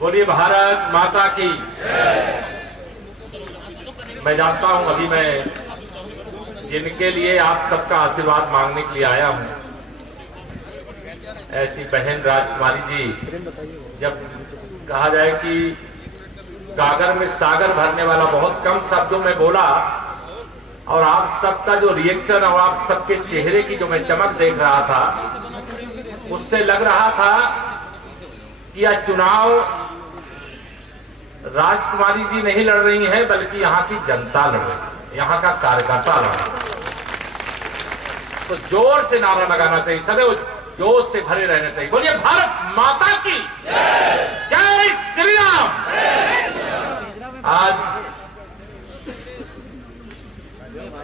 बोलिए भारत माता की। मैं जानता हूं अभी मैं जिनके लिए आप सबका आशीर्वाद मांगने के लिए आया हूं, ऐसी बहन राजकुमारी जी, जब कहा जाए कि गागर में सागर भरने वाला बहुत कम शब्दों में बोला, और आप सबका जो रिएक्शन और आप सबके चेहरे की जो मैं चमक देख रहा था, उससे लग रहा था कि यह चुनाव राजकुमारी जी नहीं लड़ रही है, बल्कि यहां की जनता लड़ रही है, यहां का कार्यकर्ता लड़ रहा है। तो जोर से नारा लगाना चाहिए, सदैव जोश से भरे रहना चाहिए। बोलिए भारत माता की जय श्री राम। आज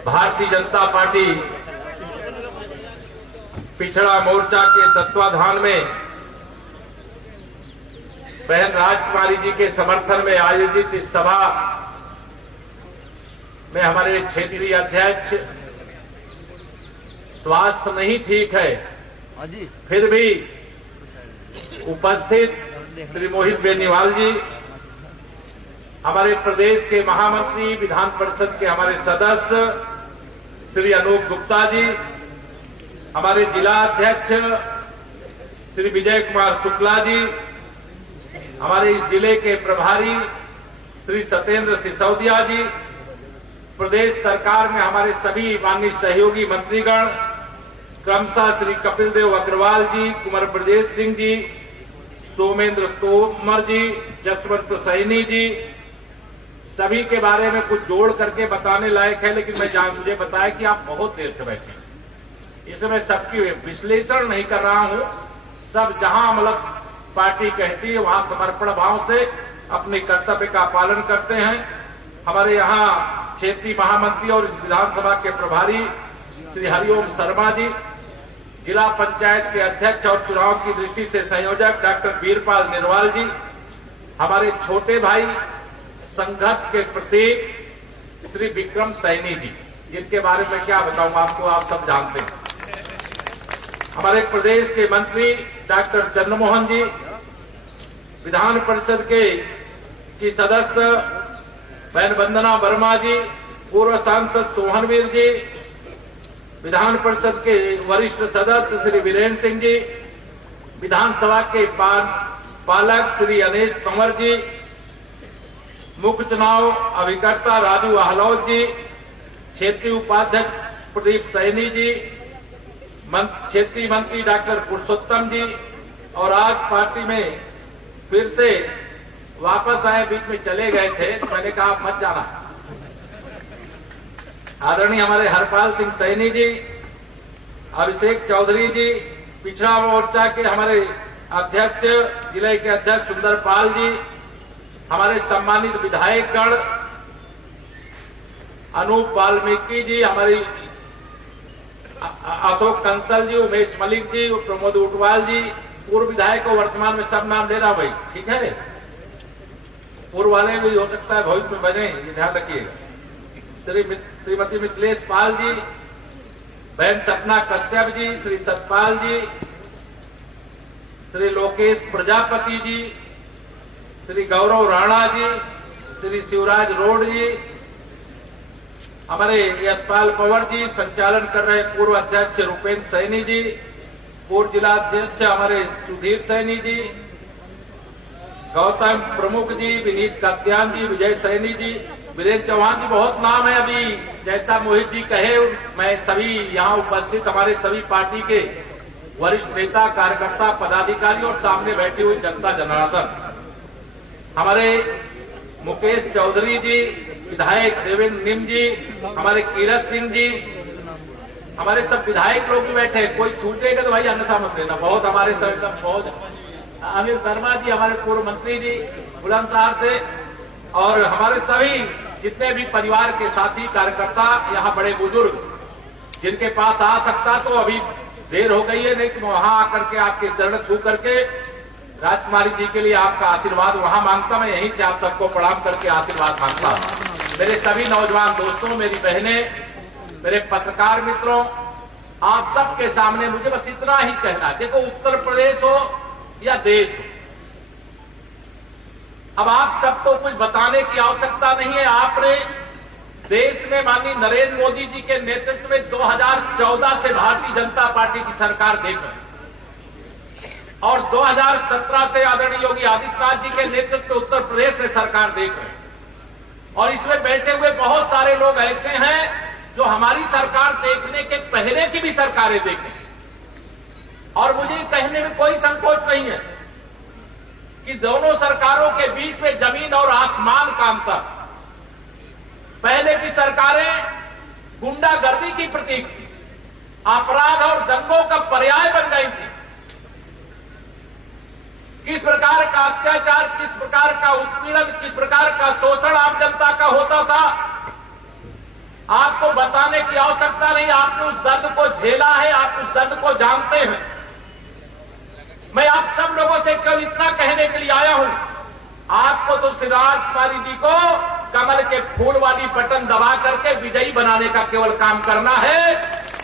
भारतीय जनता पार्टी पिछड़ा मोर्चा के तत्वाधान में बहन राजकुमारी जी के समर्थन में आयोजित इस सभा में हमारे क्षेत्रीय अध्यक्ष, स्वास्थ्य नहीं ठीक है, फिर भी उपस्थित श्री मोहित बेनीवाल जी, हमारे प्रदेश के महामंत्री, विधान परिषद के हमारे सदस्य श्री अनूप गुप्ता जी, हमारे जिला अध्यक्ष श्री विजय कुमार शुक्ला जी, हमारे इस जिले के प्रभारी श्री सत्येंद्र सिसोदिया जी, प्रदेश सरकार में हमारे सभी माननीय सहयोगी मंत्रीगण, क्रमशः श्री कपिल देव अग्रवाल जी, कुंवर ब्रजेश सिंह जी, सोमेंद्र तोमर जी, जसवंत सैनी जी, सभी के बारे में कुछ जोड़ करके बताने लायक है, लेकिन मुझे बताया कि आप बहुत देर से बैठे, इसलिए मैं सबकी विश्लेषण नहीं कर रहा हूं। सब जहां मतलब पार्टी कहती है वहां समर्पण भाव से अपने कर्तव्य का पालन करते हैं। हमारे यहाँ क्षेत्रीय महामंत्री और इस विधानसभा के प्रभारी श्री हरिओम शर्मा जी, जिला पंचायत के अध्यक्ष और चुनाव की दृष्टि से संयोजक डॉक्टर वीरपाल निर्वाल जी, हमारे छोटे भाई संघर्ष के प्रतीक श्री विक्रम सैनी जी, जिनके बारे में क्या बताऊं आपको, आप सब जानते हैं। हमारे प्रदेश के मंत्री डॉक्टर चंद्रमोहन जी, विधान परिषद की सदस्य बहन वंदना वर्मा जी, पूर्व सांसद सोहनवीर जी, विधान परिषद के वरिष्ठ सदस्य श्री वीरेंद्र सिंह जी, विधानसभा के पालक श्री अनेश कंवर जी, मुख्य चुनाव अभिकर्ता राजू आहलौत जी, क्षेत्रीय उपाध्यक्ष प्रदीप सैनी जी, क्षेत्रीय मंत्री डॉक्टर पुरुषोत्तम जी, और आज पार्टी में फिर से वापस आए, बीच में चले गए थे तो मैंने कहा आप मत जाना, आदरणीय हमारे हरपाल सिंह सैनी जी, अभिषेक चौधरी जी, पिछड़ा मोर्चा के हमारे अध्यक्ष, जिले के अध्यक्ष सुंदरपाल जी, हमारे सम्मानित विधायकगण अनूप वाल्मीकि जी, हमारी अशोक कंसल जी, उमेश मलिक जी, प्रमोद उटवाल जी, पूर्व विधायक को वर्तमान में सब नाम दे रहा भाई, ठीक है, पूर्व वाले भी हो सकता है भविष्य में बने, ये ध्यान रखिएगा। श्रीमती मिथिलेश पाल जी, बहन सपना कश्यप जी, श्री सतपाल जी, श्री लोकेश प्रजापति जी, श्री गौरव राणा जी, श्री शिवराज रोड जी, हमारे यशपाल पवार जी, संचालन कर रहे पूर्व अध्यक्ष रूपेंद्र सैनी जी, पूर्व जिला अध्यक्ष हमारे सुधीर सैनी जी, गौतम प्रमुख जी, विनीत कात्यान जी, विजय सैनी जी, वीरेंद्र चौहान जी, बहुत नाम है। अभी जैसा मोहित जी कहे, मैं सभी यहाँ उपस्थित हमारे सभी पार्टी के वरिष्ठ नेता, कार्यकर्ता, पदाधिकारी और सामने बैठी हुई जनता जनार्दन, हमारे मुकेश चौधरी जी, विधायक देवेंद्र निम जी, हमारे कीरत सिंह जी, हमारे सब विधायक लोग भी बैठे, कोई छूटेगा तो भाई अन्यथा मत देना। बहुत हमारे बहुत अनिल शर्मा जी, हमारे पूर्व मंत्री जी बुलंदशहर से, और हमारे सभी जितने भी परिवार के साथी कार्यकर्ता, यहाँ बड़े बुजुर्ग जिनके पास आ सकता तो अभी देर हो गई है, नहीं तो वहां आकर के आपके चरण छू करके राजकुमारी जी के लिए आपका आशीर्वाद वहां मांगता। मैं यहीं से आप सबको प्रणाम करके आशीर्वाद मांगता हूं। मेरे सभी नौजवान दोस्तों, मेरी बहनें, मेरे पत्रकार मित्रों, आप सबके सामने मुझे बस इतना ही कहना है। देखो, उत्तर प्रदेश हो या देश हो, अब आप सबको कुछ बताने की आवश्यकता नहीं है। आपने देश में माननीय नरेंद्र मोदी जी के नेतृत्व में 2014 से भारतीय जनता पार्टी की सरकार देख रहे हैं और 2017 से आदरणीय योगी आदित्यनाथ जी के नेतृत्व में उत्तर प्रदेश में सरकार देख रहे हैं और इसमें बैठे हुए बहुत सारे लोग ऐसे हैं जो हमारी सरकार देखने के पहले की भी सरकारें देखें और मुझे कहने में कोई संकोच नहीं है कि दोनों सरकारों के बीच में जमीन और आसमान का अंतर। पहले की सरकारें गुंडागर्दी की प्रतीक थी, अपराध और दंगों का पर्याय बन गई थी। किस प्रकार का अत्याचार, किस प्रकार का उत्पीड़न, किस प्रकार का शोषण आम जनता का होता था, आपको बताने की आवश्यकता नहीं। आपने उस दर्द को झेला है, आप उस दर्द को जानते हैं। मैं आप सब लोगों से केवल इतना कहने के लिए आया हूं, आपको तो श्री राजकुमारी जी को कमल के फूल वाली बटन दबा करके विजयी बनाने का केवल काम करना है।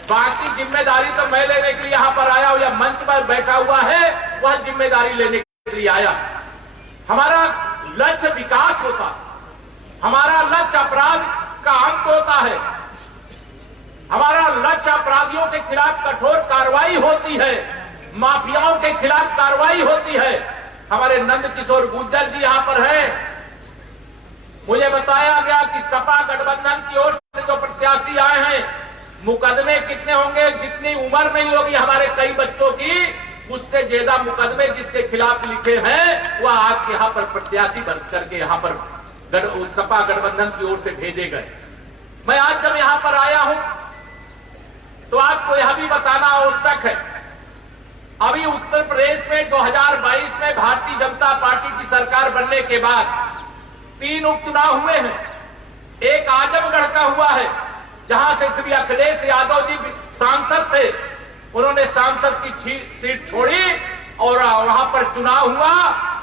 बाकी जिम्मेदारी तो मैं लेने के लिए यहां पर आया हूं या मंच पर बैठा हुआ है वह जिम्मेदारी लेने के लिए आया। हमारा लक्ष्य विकास होता, हमारा लक्ष्य अपराध का अंत होता है, हमारा लक्ष्य अपराधियों के खिलाफ कठोर कार्रवाई होती है, माफियाओं के खिलाफ कार्रवाई होती है। हमारे नंद किशोर गुर्जर जी यहां पर है। मुझे बताया गया कि सपा गठबंधन की ओर से जो प्रत्याशी आए हैं, मुकदमे कितने होंगे, जितनी उम्र नहीं होगी हमारे कई बच्चों की, उससे ज्यादा मुकदमे जिसके खिलाफ लिखे हैं वह आज यहां पर प्रत्याशी बन करके यहां पर सपा गठबंधन की ओर से भेजे गए। मैं आज जब यहां पर आया हूं तो आपको यह भी बताना आवश्यक है, अभी उत्तर प्रदेश में 2022 में भारतीय जनता पार्टी की सरकार बनने के बाद 3 उपचुनाव हुए हैं। एक आजमगढ़ का हुआ है जहां से श्री अखिलेश यादव जी सांसद थे, उन्होंने सांसद की सीट छोड़ी और वहां पर चुनाव हुआ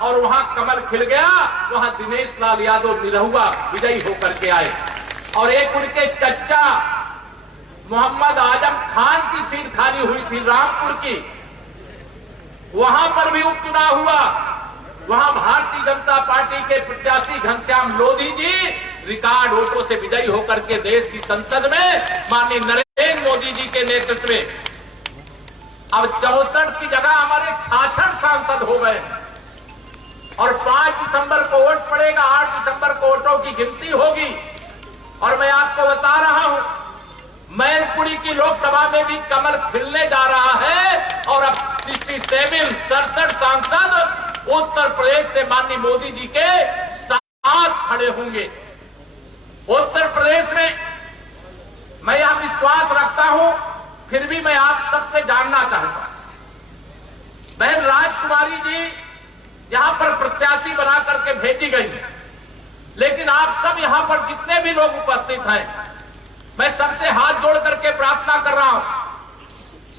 और वहां कमल खिल गया, वहां दिनेश लाल यादव निरहुआ विजयी होकर के आए। और एक उनके चच्चा मोहम्मद आजम खान की सीट खाली हुई थी रामपुर की, वहां पर भी उपचुनाव हुआ, वहां भारतीय जनता पार्टी के प्रत्याशी घनश्याम लोधी जी रिकॉर्ड वोटों से विजयी होकर के देश की संसद में माननीय नरेंद्र मोदी जी के नेतृत्व में अब 64 की जगह हमारे 66 सांसद हो गए और 5 दिसंबर को वोट पड़ेगा, 8 दिसंबर को वोटों की गिनती होगी। और मैं आपको बता रहा हूं, मैनपुरी की लोकसभा में भी कमल खिलने जा रहा है और अब 67 सांसद उत्तर प्रदेश से माननीय मोदी जी के साथ खड़े होंगे। उत्तर प्रदेश में मैं यह विश्वास रखता हूं, फिर भी मैं आप सबसे जानना चाहता हूं, बहन राजकुमारी जी यहां पर प्रत्याशी बना करके भेजी गई है, लेकिन आप सब यहां पर जितने भी लोग उपस्थित हैं, मैं सबसे हाथ जोड़ करके प्रार्थना कर रहा हूं,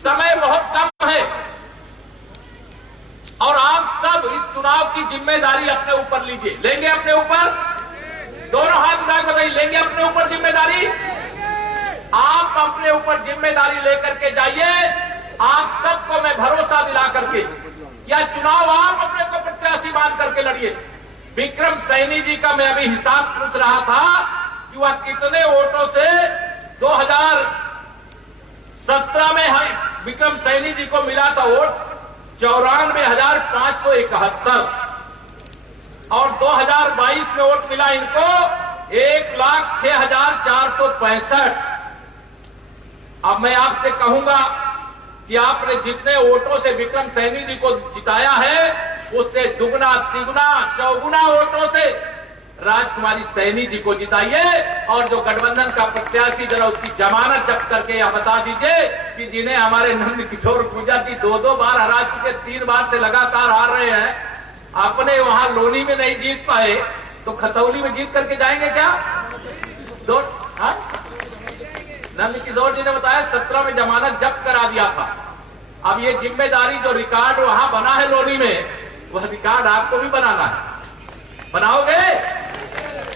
समय बहुत कम है और आप सब इस चुनाव की जिम्मेदारी अपने ऊपर लीजिए। लेंगे अपने ऊपर? दोनों हाथ उठा के बताइए, लेंगे अपने ऊपर जिम्मेदारी? आप अपने ऊपर जिम्मेदारी लेकर के जाइए। आप सबको मैं भरोसा दिला करके या चुनाव आप अपने को प्रत्याशी मान करके लड़िए। विक्रम सैनी जी का मैं अभी हिसाब पूछ रहा था कि वह कितने वोटों से 2017 में विक्रम सैनी जी को मिला था वोट 94,571 और 2022 में वोट मिला इनको 1,06,465। अब मैं आपसे कहूंगा कि आपने जितने वोटों से विक्रम सैनी जी को जिताया है उससे दुगना, तिगुना, चौगुना वोटों से राजकुमारी सैनी जी को जिताइए और जो गठबंधन का प्रत्याशी जरा उसकी जमानत जब्त करके यह बता दीजिए कि जिन्हें हमारे नंद किशोर गुर्जर जी 2-2 बार हरा चुके, 3 बार से लगातार हार रहे हैं, अपने वहां लोनी में नहीं जीत पाए तो खतौली में जीत करके जाएंगे क्या? नंद किशोर जी ने बताया 17 में जमानत जब्त करा दिया था। अब ये जिम्मेदारी जो रिकॉर्ड वहां बना है लोनी में, वह रिकॉर्ड आपको भी बनाना है। बनाओगे?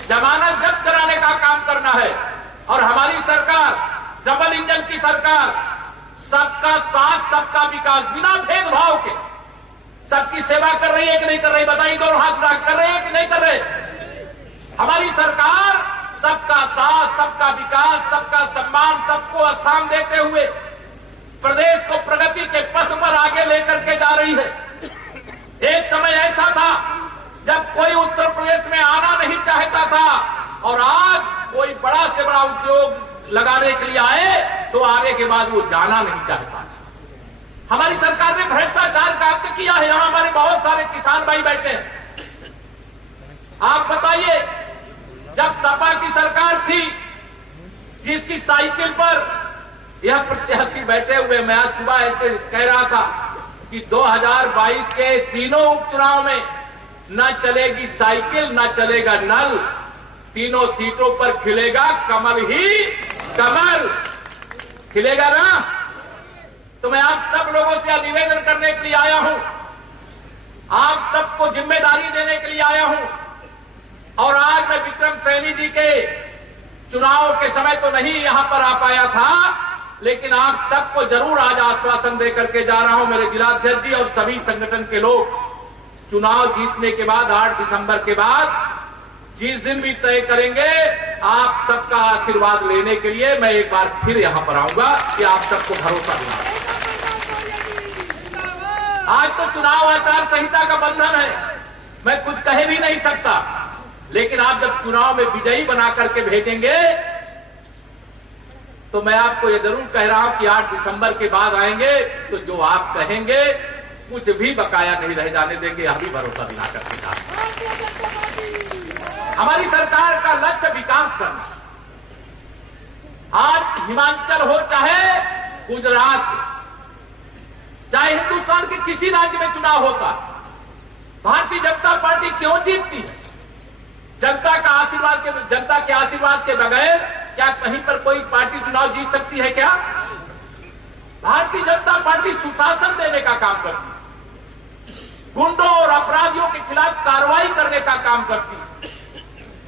जमानत जब्त कराने का काम करना है। और हमारी सरकार डबल इंजन की सरकार, सबका साथ सबका विकास, बिना भेदभाव के सबकी सेवा कर रही है कि नहीं कर रही? बताइए, दोनों हाथ उठा कर रहे हैं कि नहीं कर रहे? हमारी सरकार सबका साथ, सबका विकास, सबका सम्मान, सबको आसान देते हुए प्रदेश को प्रगति के पथ पर आगे लेकर के जा रही है। एक समय ऐसा था जब कोई उत्तर प्रदेश में आना नहीं चाहता था, और आज कोई बड़ा से बड़ा उद्योग लगाने के लिए आए तो आने के बाद वो जाना नहीं चाहता। हमारी सरकार ने भ्रष्टाचार का अंत किया है। यहां हमारे बहुत सारे किसान भाई बैठे हैं। आप बताइए, जब सपा की सरकार थी, जिसकी साइकिल पर यह प्रत्याशी बैठे हुए, मैं आज सुबह ऐसे कह रहा था कि 2022 के तीनों उपचुनाव में न चलेगी साइकिल, न चलेगा नल, तीनों सीटों पर खिलेगा कमल ही कमल। खिलेगा ना? तो मैं आप सब लोगों से निवेदन करने के लिए आया हूं, आप सबको जिम्मेदारी देने के लिए आया हूं। और आज मैं विक्रम सैनी जी के चुनाव के समय तो नहीं यहां पर आ पाया था, लेकिन आप सबको जरूर आज आश्वासन देकर के जा रहा हूं, मेरे जिलाध्यक्ष जी और सभी संगठन के लोग, चुनाव जीतने के बाद 8 दिसंबर के बाद जिस दिन भी तय करेंगे, आप सबका आशीर्वाद लेने के लिए मैं एक बार फिर यहां पर आऊंगा कि आप सबको भरोसा दिलाऊं। आज तो चुनाव आचार संहिता का बंधन है, मैं कुछ कह भी नहीं सकता, लेकिन आप जब चुनाव में विजयी बना करके भेजेंगे तो मैं आपको ये जरूर कह रहा हूं कि 8 दिसंबर के बाद आएंगे तो जो आप कहेंगे कुछ भी बकाया नहीं रह जाने देंगे, यह भी भरोसा दिला करके। हमारी सरकार का लक्ष्य विकास करना। आज हिमाचल हो चाहे गुजरात, चाहे हिंदुस्तान के किसी राज्य में चुनाव होता, भारतीय जनता पार्टी क्यों जीतती है? जनता के आशीर्वाद के बगैर क्या कहीं पर कोई पार्टी चुनाव जीत सकती है क्या? भारतीय जनता पार्टी सुशासन देने का काम करती है, गुंडों और अपराधियों के खिलाफ कार्रवाई करने का काम करती है।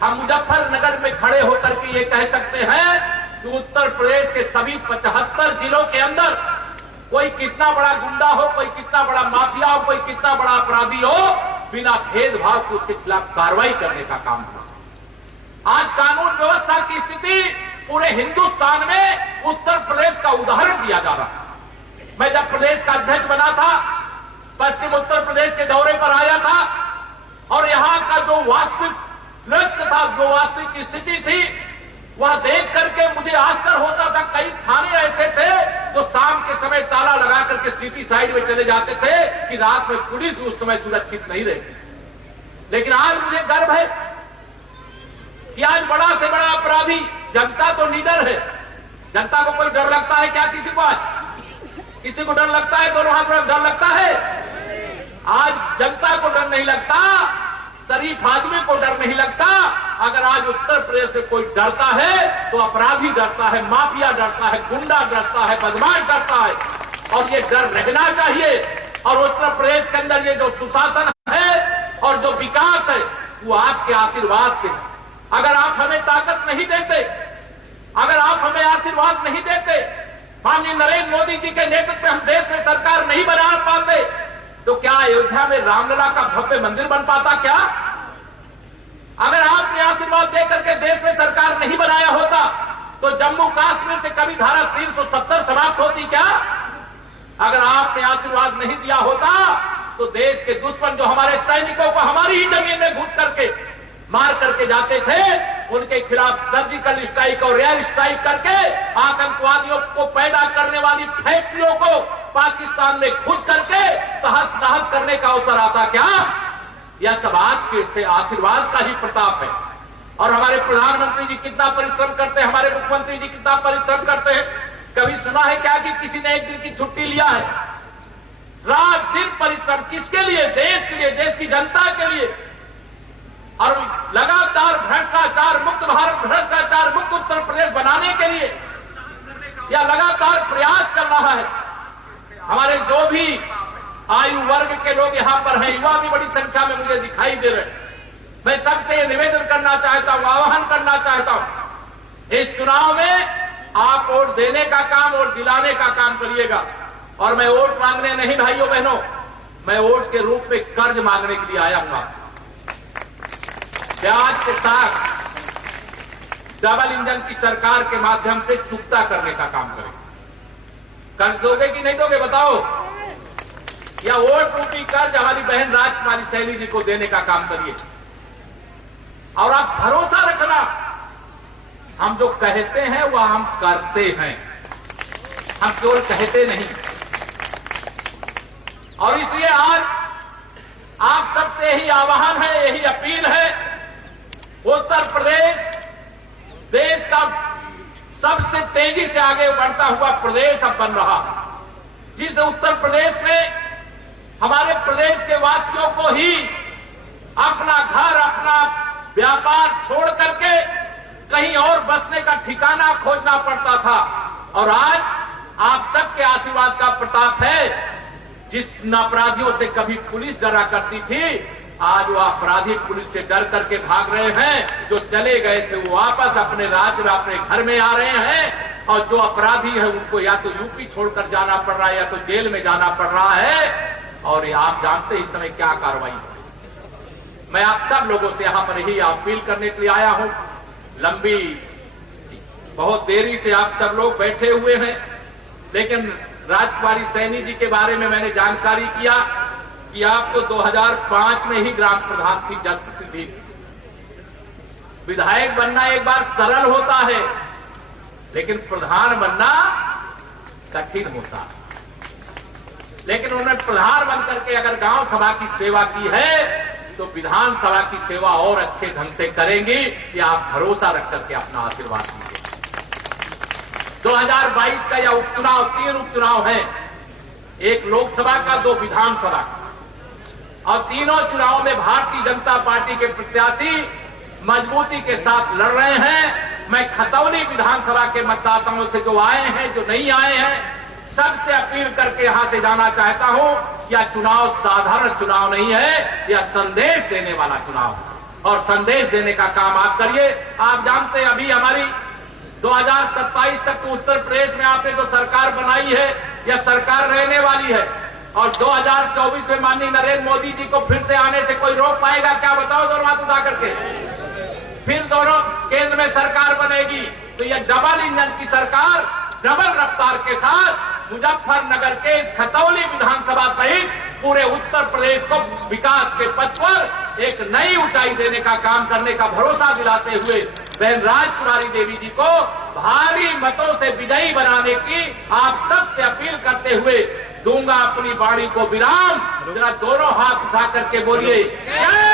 हम मुजफ्फरनगर में खड़े होकर के ये कह सकते हैं कि उत्तर प्रदेश के सभी 75 जिलों के अंदर कोई कितना बड़ा गुंडा हो, कोई कितना बड़ा माफिया हो, कोई कितना बड़ा अपराधी हो, बिना भेदभाव के उसके खिलाफ कार्रवाई करने का काम हुआ। आज कानून व्यवस्था की स्थिति पूरे हिंदुस्तान में उत्तर प्रदेश का उदाहरण दिया जा रहा है। मैं जब प्रदेश का अध्यक्ष बना था, पश्चिम उत्तर प्रदेश के दौरे पर आया था, और यहां का जो वास्तविक दृश्य था, जो वास्तविक स्थिति थी, वह देख करके मुझे आश्चर्य होता था। कई थाने ऐसे थे जो शाम के समय ताला लगा करके सिटी साइड में चले जाते थे कि रात में पुलिस उस समय सुरक्षित नहीं रहती। लेकिन आज मुझे गर्व है कि आज बड़ा से बड़ा अपराधी, जनता तो निडर है। जनता को कोई डर लगता है क्या? किसी को? आज किसी को डर लगता है? दोनों हाथ में डर लगता है? आज जनता को डर नहीं लगता, शरीफ आदमी को डर नहीं लगता। अगर आज उत्तर प्रदेश में कोई डरता है तो अपराधी डरता है, माफिया डरता है, गुंडा डरता है, बदमाश डरता है, और ये डर रहना चाहिए। और उत्तर प्रदेश के अंदर ये जो सुशासन है और जो विकास है वो आपके आशीर्वाद से। अगर आप हमें ताकत नहीं देते, अगर आप हमें आशीर्वाद नहीं देते, माननीय नरेंद्र मोदी जी के नेतृत्व में हम देश में सरकार नहीं बना पाते, तो क्या अयोध्या में रामलला का भव्य मंदिर बन पाता क्या? अगर आपने आशीर्वाद देकर के देश में सरकार नहीं बनाया होता तो जम्मू कश्मीर से कभी धारा 370 समाप्त होती क्या? अगर आपने आशीर्वाद नहीं दिया होता तो देश के दुश्मन जो हमारे सैनिकों को हमारी ही जमीन में घुस करके मार करके जाते थे, उनके खिलाफ सर्जिकल स्ट्राइक और एयर स्ट्राइक करके आतंकवादियों को पैदा करने वाली फैक्ट्रियों को पाकिस्तान में घुस करके तहस नहस करने का अवसर आता क्या? यह सब आज से आशीर्वाद का ही प्रताप है। और हमारे प्रधानमंत्री जी कितना परिश्रम करते हैं, हमारे मुख्यमंत्री जी कितना परिश्रम करते हैं। कभी सुना है क्या कि किसी ने एक दिन की छुट्टी लिया है? रात दिन परिश्रम किसके लिए? देश के लिए, देश की जनता के लिए। और लगातार भ्रष्टाचार मुक्त भारत, भ्रष्टाचार मुक्त उत्तर प्रदेश बनाने के लिए यह लगातार प्रयास चल रहा है। हमारे जो भी आयु वर्ग के लोग यहां पर हैं, युवा भी बड़ी संख्या में मुझे दिखाई दे रहे हैं। मैं सबसे ये निवेदन करना चाहता हूं, आह्वान करना चाहता हूं, इस चुनाव में आप वोट देने का काम और दिलाने का काम करिएगा। और मैं वोट मांगने नहीं भाइयों बहनों, मैं वोट के रूप में कर्ज मांगने के लिए आया हूं आपसे। ब्याज के साथ डबल इंजन की सरकार के माध्यम से चुकता करने का काम करें। कर्ज दोगे कि नहीं दोगे बताओ? या वोट रूपी कर्ज हमारी बहन राजकुमारी सैनी जी को देने का काम करिए। और आप भरोसा रखना, हम जो कहते हैं वह हम करते हैं, हम केवल कहते नहीं। और इसलिए आज आप सबसे यही आह्वान है, यही अपील है, उत्तर प्रदेश देश का सबसे तेजी से आगे बढ़ता हुआ प्रदेश अब बन रहा। जिस उत्तर प्रदेश में हमारे प्रदेश के वासियों को ही अपना घर, अपना व्यापार छोड़ करके कहीं और बसने का ठिकाना खोजना पड़ता था, और आज आप सबके आशीर्वाद का प्रताप है। जिस अपराधियों से कभी पुलिस डरा करती थी, आज वो अपराधी पुलिस से डर करके भाग रहे हैं। जो चले गए थे वो वापस अपने राज्य में, अपने घर में आ रहे हैं, और जो अपराधी है उनको या तो यूपी छोड़कर जाना पड़ रहा है या तो जेल में जाना पड़ रहा है। और ये आप जानते हैं इस समय क्या कार्रवाई है। मैं आप सब लोगों से यहां पर यही अपील करने के लिए आया हूं। लंबी बहुत देरी से आप सब लोग बैठे हुए हैं, लेकिन राजकुमारी सैनी जी के बारे में मैंने जानकारी किया कि आप तो 2005 में ही ग्राम प्रधान थी, जनप्रतिनिधि थी। विधायक बनना एक बार सरल होता है, लेकिन प्रधान बनना कठिन होता है। लेकिन उन्होंने प्रधान बनकर के अगर गांव सभा की सेवा की है तो विधानसभा की सेवा और अच्छे ढंग से करेंगी। ये आप भरोसा रख करके अपना आशीर्वाद दीजिए। 2022 का यह उपचुनाव, 3 उपचुनाव है, एक लोकसभा का, 2 विधानसभा का, और तीनों चुनाव में भारतीय जनता पार्टी के प्रत्याशी मजबूती के साथ लड़ रहे हैं। मैं खतौली विधानसभा के मतदाताओं से जो आए हैं, जो नहीं आए हैं, सबसे अपील करके यहां से जाना चाहता हूं, यह चुनाव साधारण चुनाव नहीं है, यह संदेश देने वाला चुनाव है, और संदेश देने का काम आप करिए। आप जानते हैं अभी हमारी 2027 तक तो उत्तर प्रदेश में आपने जो सरकार बनाई है, यह सरकार रहने वाली है, और 2024 में माननीय नरेंद्र मोदी जी को फिर से आने से कोई रोक पाएगा क्या? बताओ दोनों हाथ उठा करके। फिर दोनों केंद्र में सरकार बनेगी तो यह डबल इंजन की सरकार डबल रफ्तार के साथ मुजफ्फरनगर के इस खतौली विधानसभा सहित पूरे उत्तर प्रदेश को विकास के पथ पर एक नई ऊंचाई देने का काम करने का भरोसा दिलाते हुए बहन राजकुमारी देवी जी को भारी मतों से विजयी बनाने की आप सबसे अपील करते हुए दूंगा अपनी वाणी को विराम। जरा दोनों हाथ उठा करके बोलिए जय